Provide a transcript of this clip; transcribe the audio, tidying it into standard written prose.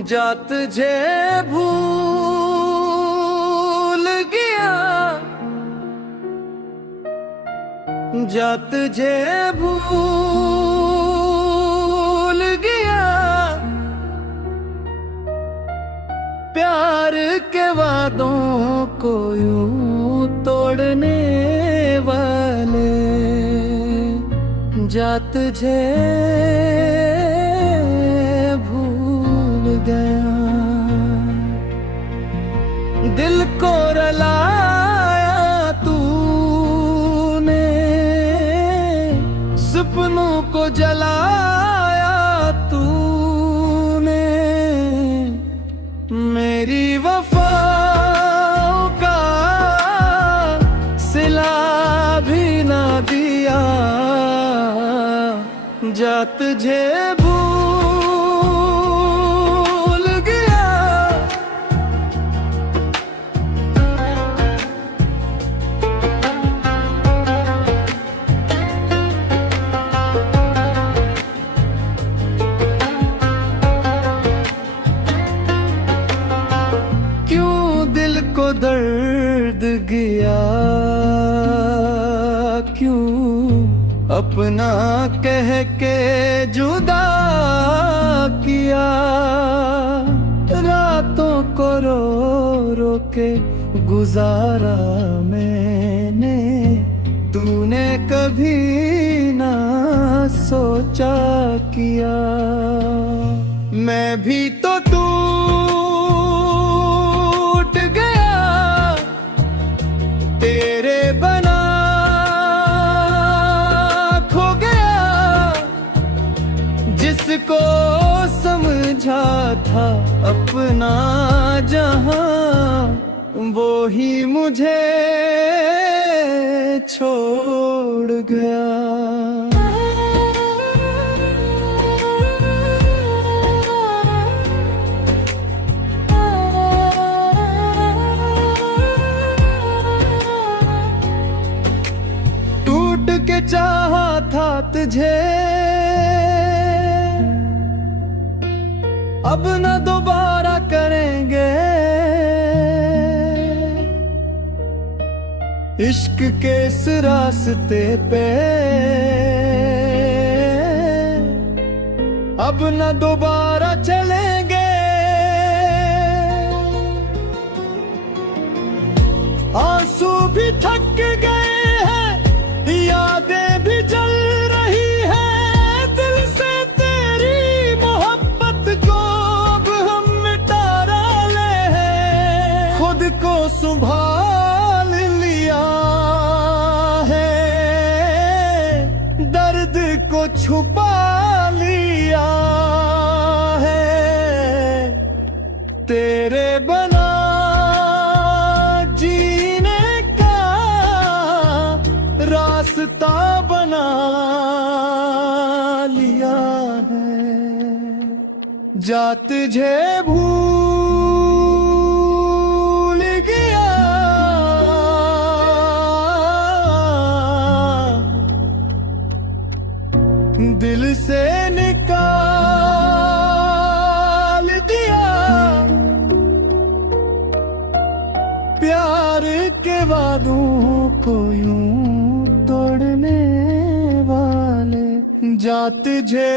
जात जे भूल गया, जात जे भूल गया, प्यार के वादों को यूं तोड़ने वाले। जात जे भूल गया, दिल को रलाया तूने, सपनों को जलाया तूने, मेरी वफाओं का सिला भी ना दिया। जात जे भूल गया, क्यों दिल को दर्द गया, क्यों अपना कह के जुदा किया। रातों को रो रो के गुजारा मैंने, तूने कभी ना सोचा किया। मैं भी तो टूट गया तेरे बना, जिसको समझा था अपना जहां, वो ही मुझे छोड़ गया। टूट के चाहा था तुझे, अब न दोबारा करेंगे। इश्क के इस रास्ते पे अब न दोबारा चलेंगे। आंसू भी थक गए हैं, यादें भी जल रही है, दिल से तेरी मोहब्बत को अब हम मिटा डाले हैं। खुद को संभाल लिया है, दर्द को छुपा लिया है, तेरे बना जीने का रास्ता बना लिया है। जात जे भूल गया, दिल से निकाल दिया। प्यार के वादों को यूं तोड़ने वाले। जात जे